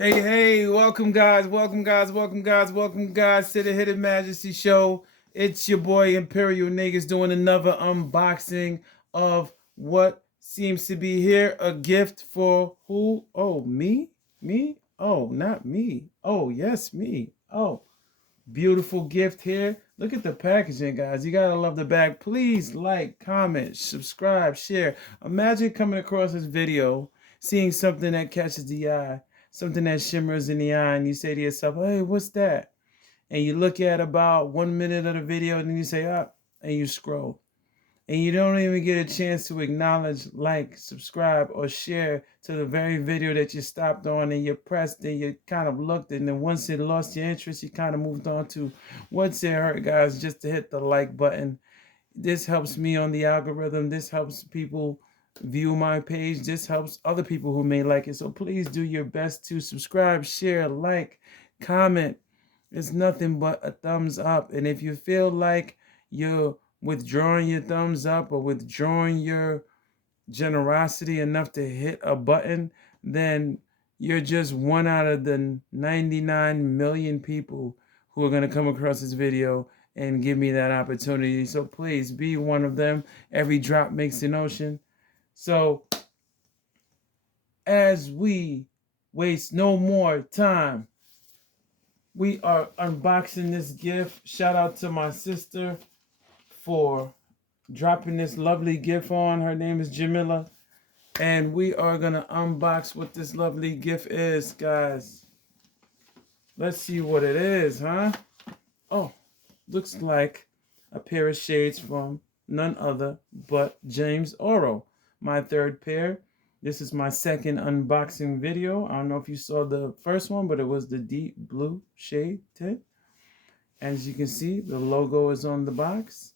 Hey, welcome guys, welcome guys to the Hidden Majesty Show. It's your boy Imperial Niggas doing another unboxing of what seems to be here. A gift for who? Oh, me? Me? Oh, not me. Oh, yes, me. Oh, beautiful gift here. Look at the packaging, guys. You gotta love the bag. Please like, comment, subscribe, share. Imagine coming across this video, seeing something that catches the eye, something that shimmers in the eye, and you say to yourself, hey, what's that? And you look at about 1 minute of the video, and then you say, up, and you scroll and you don't even get a chance to acknowledge, like, subscribe, or share to the very video that you stopped on, and you pressed and you kind of looked, and then once it lost your interest, you kind of moved on to what's it hurt, guys, just to hit the like button. This helps me on the algorithm. This helps people view my page. This helps other people who may like it. So please do your best to subscribe, share, like, comment. It's nothing but a thumbs up. And if you feel like you're withdrawing your thumbs up or withdrawing your generosity enough to hit a button, then you're just one out of the 99 million people who are going to come across this video and give me that opportunity. So please be one of them. Every drop makes an ocean. So as we waste no more time, we are unboxing this gift. Shout out to my sister for dropping this lovely gift on. Her name is Jamila. And we are going to unbox what this lovely gift is, guys. Let's see what it is, huh? Oh, looks like a pair of shades from none other but James Oro. My third pair. This is my second unboxing video. I don't know if you saw the first one, but it was the deep blue shade tint. As you can see, the logo is on the box.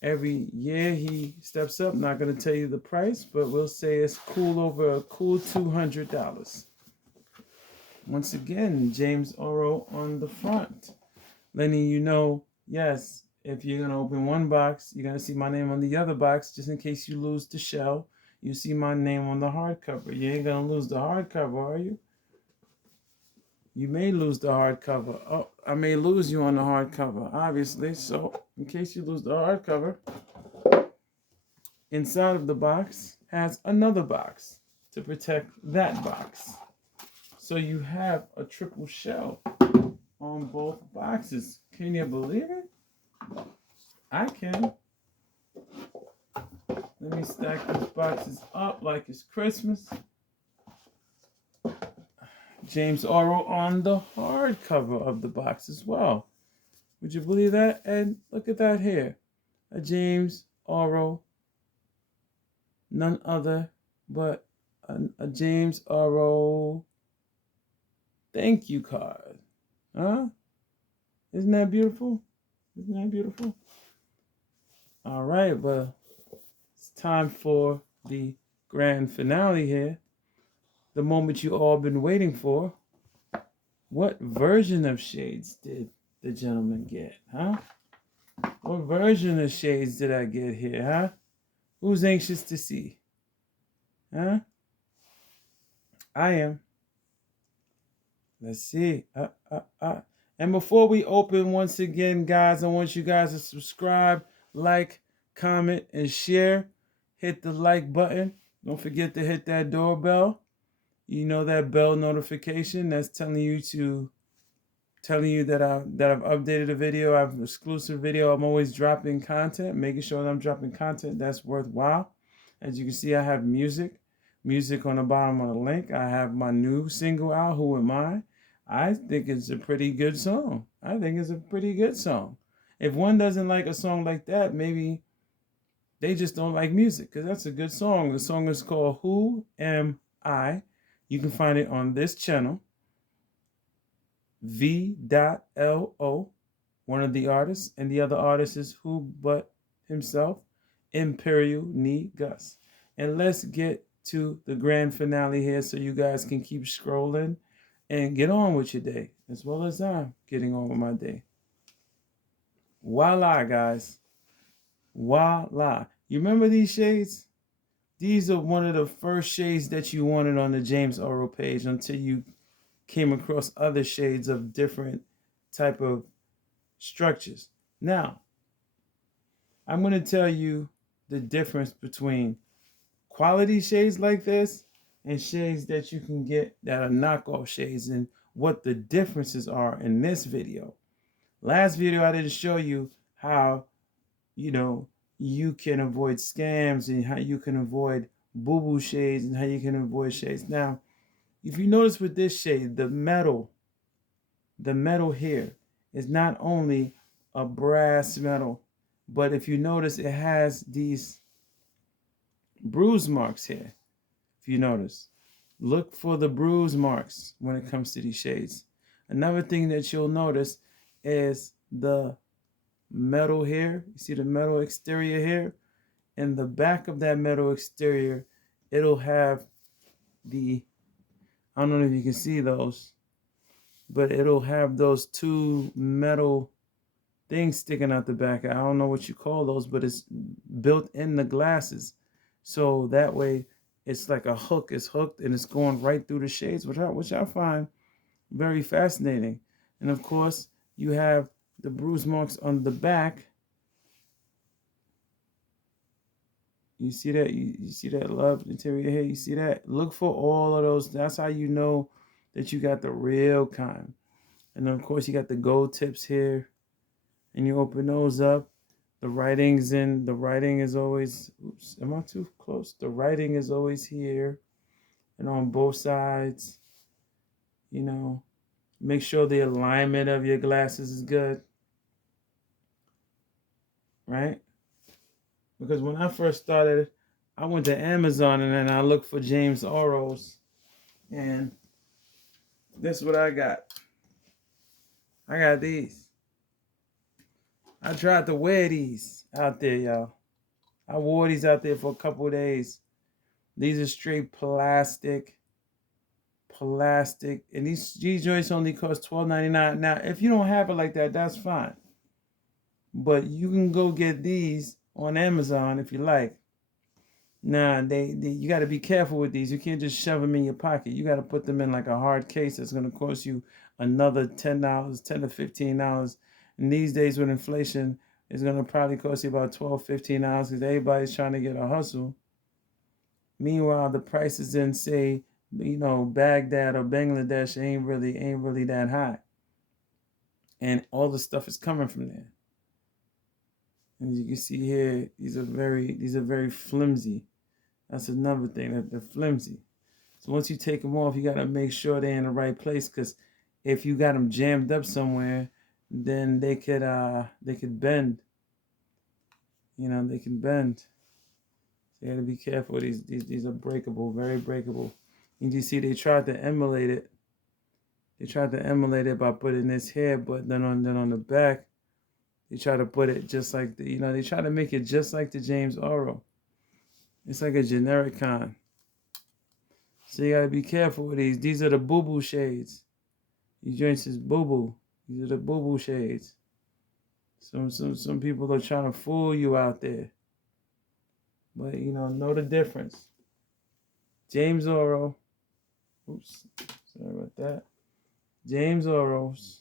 Every year he steps up. Not going to tell you the price, but we'll say it's cool over a cool $200. Once again, James Oro on the front, letting you know, yes, if you're going to open one box, you're going to see my name on the other box, just in case you lose the shell. You see my name on the hardcover. You ain't going to lose the hardcover, are you? You may lose the hardcover. Oh, I may lose you on the hardcover, obviously. So, in case you lose the hardcover, inside of the box has another box to protect that box. So you have a triple shell on both boxes. Can you believe it? I can. Let me stack these boxes up like it's Christmas. James Oro on the hardcover of the box as well. Would you believe that? And look at that here. A James Oro, none other but a James Oro thank you card. Huh? Isn't that beautiful? Isn't that beautiful? All right, well, it's time for the grand finale here. The moment you all been waiting for. What version of shades did the gentleman get, huh? What version of shades did I get here, huh? Who's anxious to see? Huh? I am. Let's see. And before we open, once again, guys, I want you guys to subscribe, like, comment, and share. Hit the like button. Don't forget to hit that doorbell. You know, that bell notification that's telling you that I've updated a video. I have an exclusive video. I'm always dropping content, making sure that I'm dropping content that's worthwhile. As you can see, I have music on the bottom of the link. I have my new single out, Who Am I? I think it's a pretty good song. If one doesn't like a song like that, maybe they just don't like music, because that's a good song. The song is called Who Am I? You can find it on this channel. V.Lo, one of the artists, and the other artist is who but himself, Imperial Knee Gus. And let's get to the grand finale here so you guys can keep scrolling and get on with your day, as well as I'm getting on with my day. Voila, guys. Voila. You remember these shades? These are one of the first shades that you wanted on the James Oro page until you came across other shades of different type of structures. Now, I'm going to tell you the difference between quality shades like this and shades that you can get that are knockoff shades, and what the differences are in this video. Last video I didn't show you how, you know, you can avoid scams and how you can avoid boo-boo shades and how you can avoid shades. Now, if you notice with this shade, the metal here is not only a brass metal, but if you notice, it has these bruise marks here. If you notice, look for the bruise marks when it comes to these shades. Another thing that you'll notice is the metal here. You see the metal exterior here? In the back of that metal exterior, it'll have the, I don't know if you can see those, but it'll have those two metal things sticking out the back. I don't know what you call those, but it's built in the glasses. So that way it's like a hook. It's hooked and it's going right through the shades, which I find very fascinating. And of course, you have the bruise marks on the back. You see that? You see that love interior here? You see that? Look for all of those. That's how you know that you got the real kind. And then of course, you got the gold tips here. And you open those up. The writing is always, oops, am I too close? The writing is always here and on both sides. You know, make sure the alignment of your glasses is good. Right? Because when I first started, I went to Amazon and then I looked for James Oros. And this is what I got. I got these. I tried to wear these out there, y'all. I wore these out there for a couple of days. These are straight plastic. And these joints only cost $12.99. Now, if you don't have it like that, that's fine. But you can go get these on Amazon if you like. Now, you got to be careful with these. You can't just shove them in your pocket. You got to put them in like a hard case that's going to cost you another $10, $10 to $15. And these days with inflation, it's going to probably cost you about $12, $15 because everybody's trying to get a hustle. Meanwhile, the prices in, say, Baghdad or Bangladesh ain't really that high. And all the stuff is coming from there. And you can see here, these are very flimsy. That's another thing, that they're flimsy. So once you take them off, you got to make sure they're in the right place, because if you got them jammed up somewhere, then they could bend. They can bend. So you got to be careful. These are breakable, very breakable. And you see they tried to emulate it. They tried to emulate it by putting this here, but then on the back, they try to put it just like they try to make it just like the James Oro. It's like a generic kind. So you gotta be careful with these. These are the boo-boo shades. These joints is boo-boo. These are the boo-boo shades. Some people are trying to fool you out there. But know the difference. James Oro. Oops. Sorry about that. James Oros.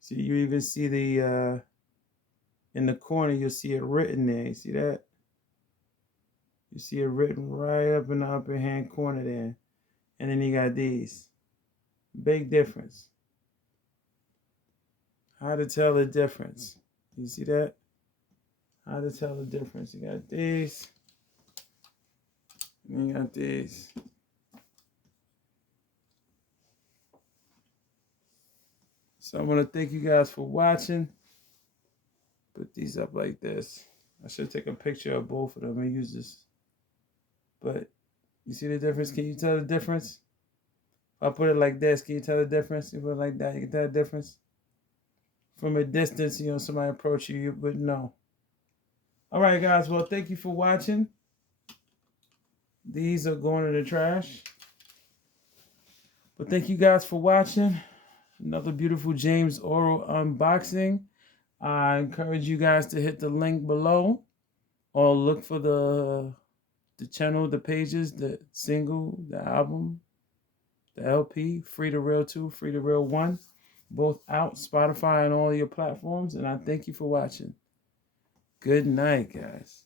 See, you even see the in the corner, you'll see it written there. You see that? You see it written right up in the upper hand corner there. And then you got these. Big difference. How to tell the difference. You see that? How to tell the difference. You got these. And you got these. So I want to thank you guys for watching. Put these up like this. I should take a picture of both of them and use this. But you see the difference? Can you tell the difference? If I put it like this, can you tell the difference? If I put it like that, you can tell the difference? From a distance, somebody approach you wouldn't know. All right, guys. Well, thank you for watching. These are going in the trash. But thank you guys for watching. Another beautiful James Oro unboxing. I encourage you guys to hit the link below or look for the channel, the pages, the single, the album, The LP, Free the Real 2, Free the Real 1, both out, Spotify and all your platforms. And I thank you for watching. Good night, guys.